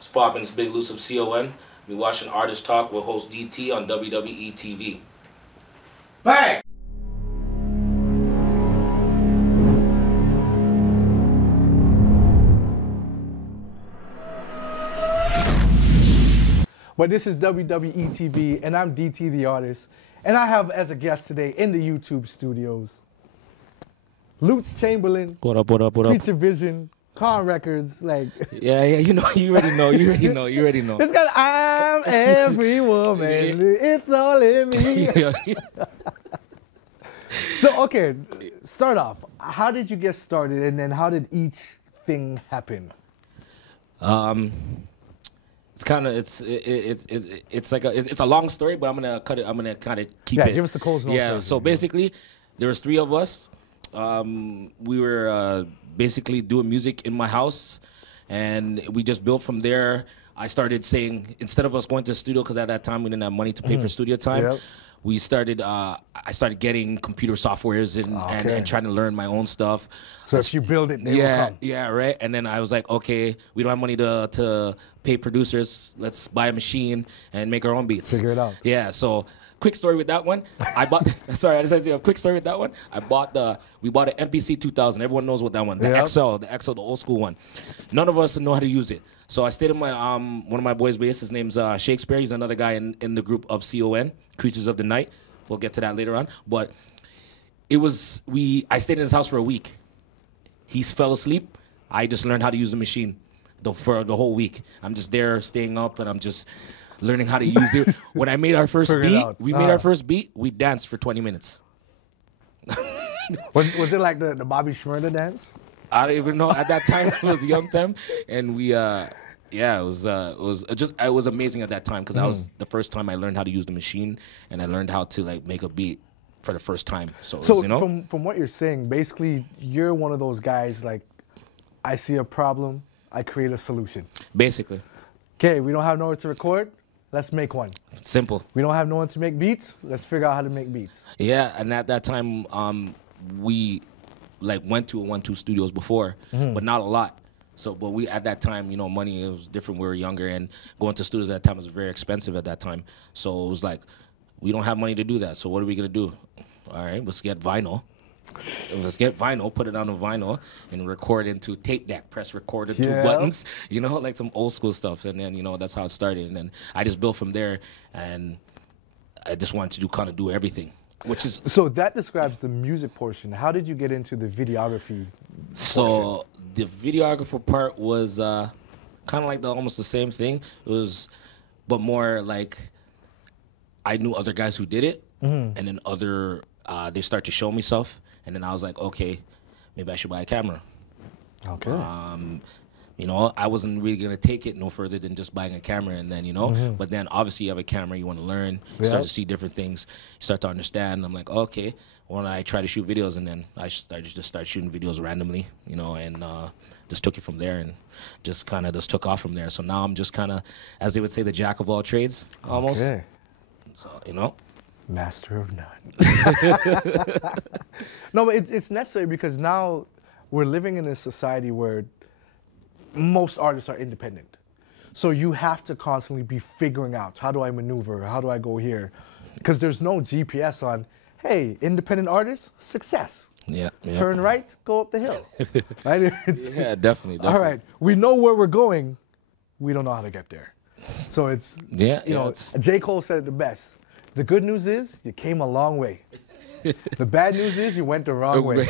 What's poppin'? It's Big Elusive CON. We watching Artist Talk with host DT on WWETV. Bang! But this is WWETV, and I'm DT the Artist. And I have as a guest today in the YouTube studios, Lutz Chamberlain. What up, what up, what up? Feature Vision, Con Records, like. Yeah, you know, you already know. This guy, I'm every woman, it's all in me. So, okay, start off. How did you get started, and then how did each thing happen? It's kind of it's like it's a long story, but I'm gonna cut it. I'm gonna kind of keep it. Yeah, give us the Coles Notes. Yeah. So basically, there was 3 of us. We were basically doing music in my house, and we just built from there. I started saying, instead of us going to the studio, because at that time we didn't have money to pay for studio time. Yep. We started. I started getting computer softwares and trying to learn my own stuff. So if you build it, they will come. Yeah, right. And then I was like, okay, we don't have money to pay producers. Let's buy a machine and make our own beats. Figure it out. Yeah. So quick story with that one. I bought. Sorry, I just had to do a quick story with that one. We bought an MPC 2000. Everyone knows what that one. The XL, the old school one. None of us know how to use it. So I stayed in my one of my boys' base. His name's Shakespeare. He's another guy in the group of CON, Creatures of the Night. We'll get to that later on. But I stayed in his house for a week. He fell asleep. I just learned how to use the machine for the whole week. I'm just there staying up, and I'm just learning how to use it. When I made our first beat, we danced for 20 minutes. Was it like the Bobby Shmurda dance? I don't even know. At that time, it was a young time, and we, it was amazing at that time, because that was the first time I learned how to use the machine, and I learned how to like make a beat for the first time. So you know, from what you're saying, basically you're one of those guys, like, I see a problem, I create a solution. Basically. Okay, we don't have nowhere to record, let's make one. Simple. We don't have no one to make beats, let's figure out how to make beats. Yeah, and at that time, we like went to 1-2 studios before, but not a lot. So, but we at that time, you know, money, it was different. We were younger, and going to studios at that time was very expensive at that time. So it was like, we don't have money to do that. So what are we gonna do? All right, let's get vinyl. Let's get vinyl, put it on a vinyl, and record into tape deck. Press record 2 buttons. You know, like some old school stuff. And then, you know, that's how it started. And then I just built from there, and I just wanted to do everything. So that describes the music portion. How did you get into the videography portion? The videographer part was kind of like almost the same thing. It was, but more like I knew other guys who did it, and then they start to show me stuff, and then I was like, okay, maybe I should buy a camera. Okay. You know, I wasn't really going to take it no further than just buying a camera, and then, you know, but then obviously you have a camera, you want to learn, you start to see different things, you start to understand. I'm like, okay, why don't I try to shoot videos? And then I just start shooting videos randomly, you know, and just took it from there, and just kind of just took off from there. So now I'm just kind of, as they would say, the jack of all trades, almost. Okay. So, you know. Master of none. No, but it's necessary, because now we're living in a society where most artists are independent. So you have to constantly be figuring out, how do I maneuver? How do I go here? Because there's no GPS on, hey, independent artist, success. Yeah. Turn right, go up the hill. Right? Yeah, definitely. All right. We know where we're going. We don't know how to get there. So it's, you know, J. Cole said it the best. The good news is you came a long way. The bad news is you went the wrong way.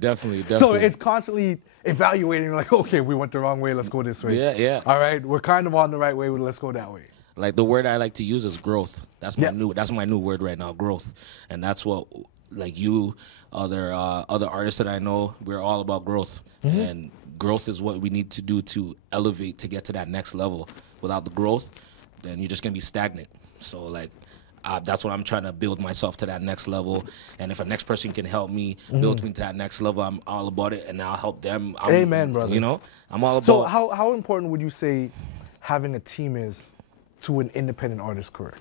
Definitely. So it's constantly evaluating, like, okay, we went the wrong way, let's go this way. Yeah. All right, we're kind of on the right way, let's go that way. Like, the word I like to use is growth. That's my new word right now, growth. And that's what, like, you, other artists that I know, we're all about growth. And growth is what we need to do to elevate, to get to that next level. Without the growth, then you're just gonna be stagnant. So, like, that's what I'm trying to build myself to that next level. And if a next person can help me build me to that next level, I'm all about it, and I'll help them. Amen, brother. You know, I'm all about. So how important would you say having a team is to an independent artist career?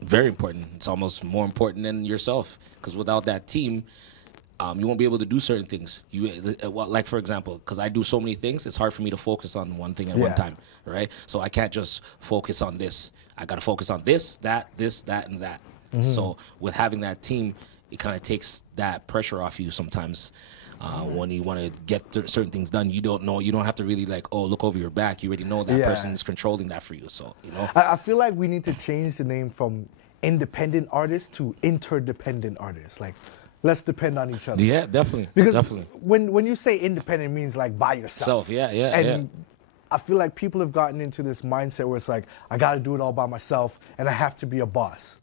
Very important. It's almost more important than yourself, because without that team, you won't be able to do certain things. Like for example, because I do so many things, it's hard for me to focus on one thing at one time, right? So I can't just focus on this. I got to focus on this, that, and that. So with having that team, it kind of takes that pressure off you sometimes. When you want to get certain things done, you don't have to really like, oh, look over your back. You already know that person is controlling that for you. So, you know. I feel like we need to change the name from independent artists to interdependent artists. Like, let's depend on each other. Yeah, definitely. Because definitely. when you say independent, it means like by yourself. And I feel like people have gotten into this mindset where it's like, I got to do it all by myself and I have to be a boss.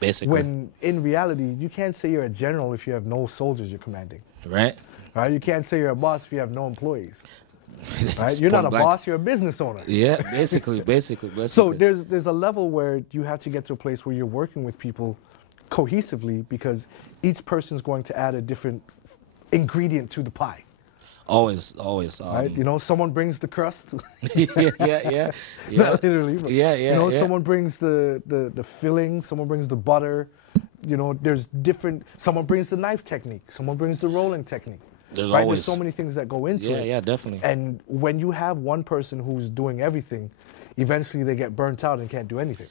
Basically. When in reality, you can't say you're a general if you have no soldiers you're commanding. Right. Right? You can't say you're a boss if you have no employees. Right? You're not a boss, you're a business owner. Yeah, basically. So there's a level where you have to get to a place where you're working with people cohesively because each person's going to add a different ingredient to the pie. Always. Right? You know, someone brings the crust. yeah. Not literally, but you know, yeah. someone brings the filling, someone brings the butter. You know, there's different, someone brings the knife technique, someone brings the rolling technique. There's so many things that go into it. Yeah, definitely. And when you have one person who's doing everything, eventually they get burnt out and can't do anything.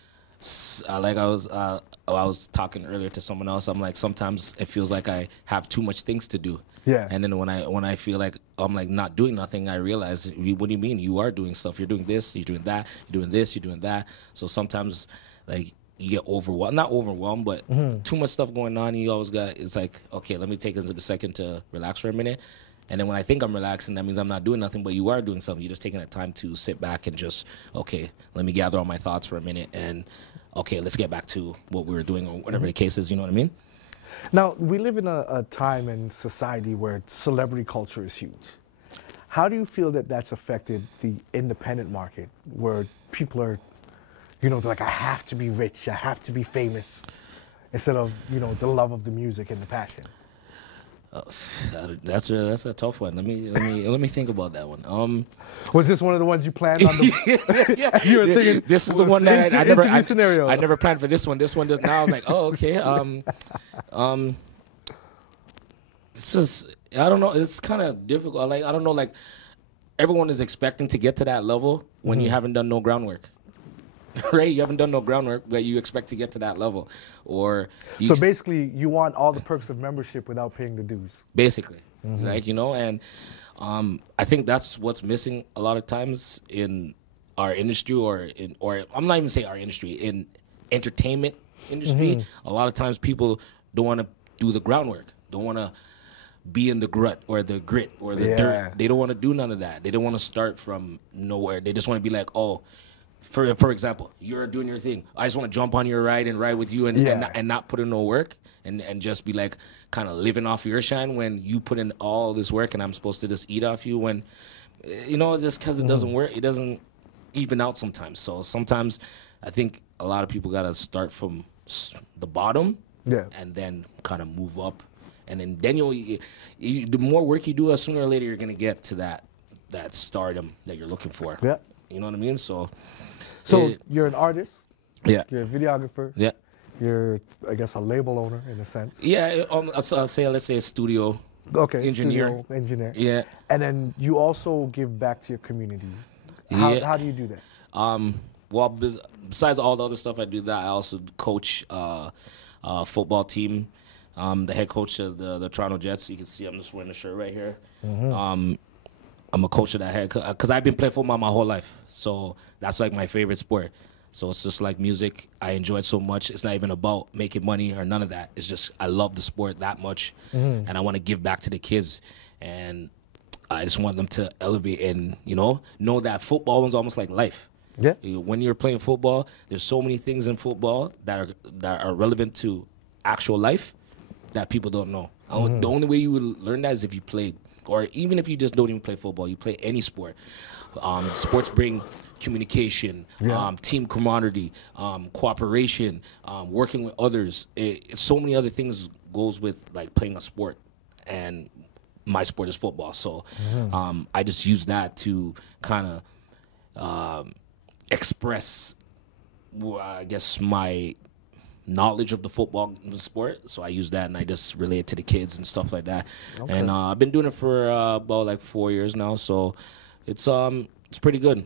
Like I was talking earlier to someone else. I'm like, sometimes it feels like I have too much things to do. Yeah. And then when I feel like I'm like not doing nothing, I realize, what do you mean? You are doing stuff. You're doing this. You're doing that. You're doing this. You're doing that. So sometimes, like, you get overwhelmed. Not overwhelmed, but too much stuff going on. You always got. It's like, okay, let me take a second to relax for a minute. And then when I think I'm relaxing, that means I'm not doing nothing, but you are doing something. You're just taking the time to sit back and just, okay, let me gather all my thoughts for a minute, and okay, let's get back to what we were doing or whatever the case is, you know what I mean? Now, we live in a time in society where celebrity culture is huge. How do you feel that that's affected the independent market where people are, you know, they're like, I have to be rich, I have to be famous, instead of, you know, the love of the music and the passion? That's a tough one. Let me think about that one. Was this one of the ones you planned on? You were thinking, this is the one that I never planned for this one. This one does now. I'm like, oh, okay. It's just, I don't know. It's kind of difficult. Like, I don't know. Like, everyone is expecting to get to that level when you haven't done no groundwork. Right, you haven't done no groundwork, but you expect to get to that level, or so basically, you want all the perks of membership without paying the dues. Basically, like, you know, and I think that's what's missing a lot of times in our industry, or I'm not even saying our industry, in entertainment industry. A lot of times, people don't want to do the groundwork, don't want to be in the grit or the dirt. They don't want to do none of that. They don't want to start from nowhere. They just want to be like, oh. For example, you're doing your thing. I just want to jump on your ride and ride with you and not put in no work and just be like kind of living off your shine when you put in all this work and I'm supposed to just eat off you when, you know, just because it doesn't work, it doesn't even out sometimes. So sometimes I think a lot of people got to start from the bottom and then kind of move up. And then you the more work you do, sooner or later you're going to get to that stardom that you're looking for. Yeah. You know what I mean? So you're an artist. Yeah. You're a videographer. Yeah. You're, I guess, a label owner in a sense. Yeah. Let's say a studio. Okay. Engineer. Studio engineer. Yeah. And then you also give back to your community. How do you do that? Well, besides all the other stuff I do, I also coach a football team. The head coach of the Toronto Jets. You can see I'm just wearing the shirt right here. I'm a coach of that head because I've been playing football my whole life. So that's like my favorite sport. So it's just like music. I enjoy it so much. It's not even about making money or none of that. It's just I love the sport that much, and I want to give back to the kids. And I just want them to elevate and, you know that football is almost like life. Yeah. When you're playing football, there's so many things in football that are relevant to actual life that people don't know. The only way you would learn that is if you played. Or even if you just don't even play football, you play any sport. Sports bring communication, team camaraderie, cooperation, working with others. So many other things goes with like playing a sport, and my sport is football. So I just use that to kind of express, I guess, my knowledge of the football sport, so I use that and I just relate it to the kids and stuff like that. Okay. And I've been doing it for about like 4 years now, so it's pretty good.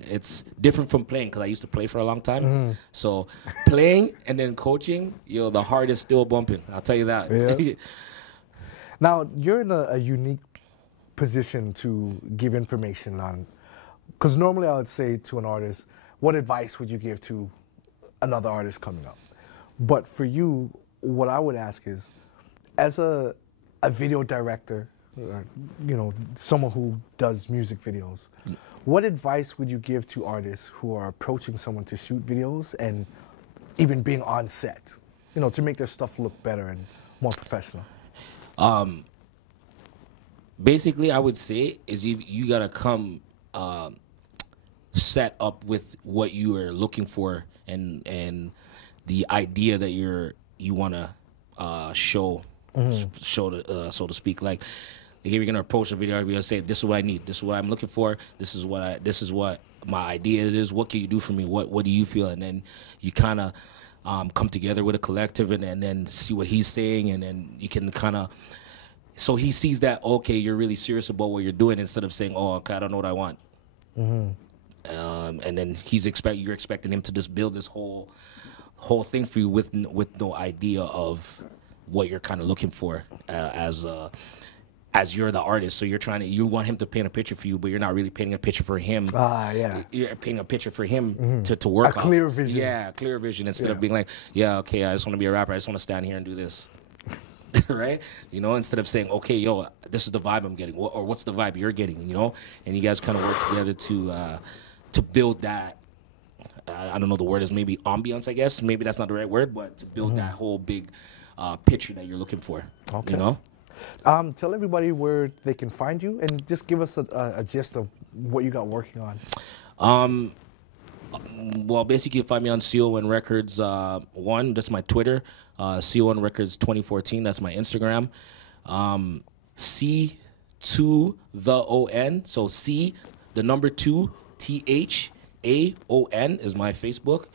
It's different from playing because I used to play for a long time. Mm-hmm. So playing and then coaching, the heart is still bumping. I'll tell you that. Yeah. Now, you're in a unique position to give information on, because normally I would say to an artist, what advice would you give to another artist coming up? But for you, what I would ask is, as a video director, someone who does music videos, what advice would you give to artists who are approaching someone to shoot videos and even being on set, to make their stuff look better and more professional? Basically, I would say is you gotta come set up with what you are looking for and the idea that you wanna show, so to speak. Like, if you're gonna approach a video, you're gonna say, "This is what I need. This is what I'm looking for. This is what my idea is. What can you do for me? What do you feel?" And then you kind of come together with a collective and then see what he's saying, and then you can kind of. So he sees that, okay, you're really serious about what you're doing, instead of saying, "Oh, okay, I don't know what I want." Mm-hmm. And then you're expecting him to just build this whole thing for you with no idea of what you're kind of looking for as you're the artist. So you want him to paint a picture for you, but you're not really painting a picture for him. Yeah. You're painting a picture for him to work off. A clear vision. Yeah, clear vision, instead of being like, "Yeah, okay, I just want to be a rapper. I just want to stand here and do this." Right? Instead of saying, "Okay, yo, this is the vibe I'm getting," or "What's the vibe you're getting?" And you guys kind of work together to build that. I don't know, the word is maybe ambiance, I guess. Maybe that's not the right word, but to build that whole big picture that you're looking for. Okay. Tell everybody where they can find you, and just give us a gist of what you got working on. Well, basically, you can find me on CON Records 1. That's my Twitter. CON Records 2014. That's my Instagram. C2 the ON. So C, the number 2, THAON is my Facebook.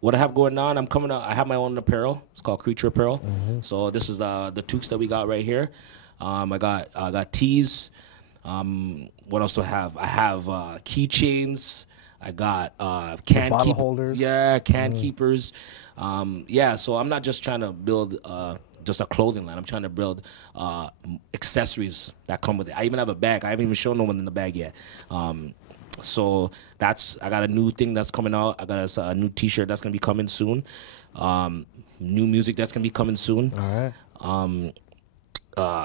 What I have going on, I have my own apparel. It's called Creature Apparel. Mm-hmm. So this is the toques that we got right here. I got tees. What else do I have? I have keychains. I got can holders. Yeah, keepers. So I'm not just trying to build just a clothing line. I'm trying to build accessories that come with it. I even have a bag. I haven't even shown no one in the bag yet. So I got a new thing that's coming out. I got a new T-shirt that's gonna be coming soon. New music that's gonna be coming soon. All right.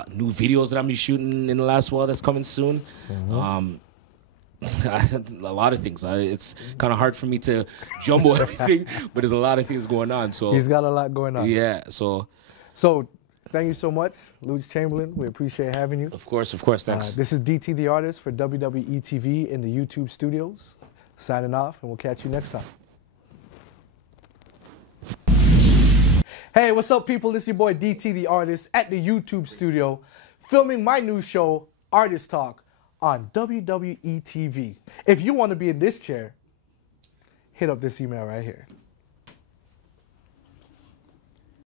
New videos that I'm gonna be shooting in the last while that's coming soon. Mm-hmm. A lot of things. It's kind of hard for me to jumble everything, but there's a lot of things going on. So he's got a lot going on. Yeah. So thank you so much, Luis Chamberlain. We appreciate having you. Of course. Thanks. This is DT the Artist for WWETV in the YouTube studios. Signing off, and we'll catch you next time. Hey, what's up, people? This is your boy DT the Artist at the YouTube studio, filming my new show, Artist Talk, on WWETV. If you want to be in this chair, hit up this email right here.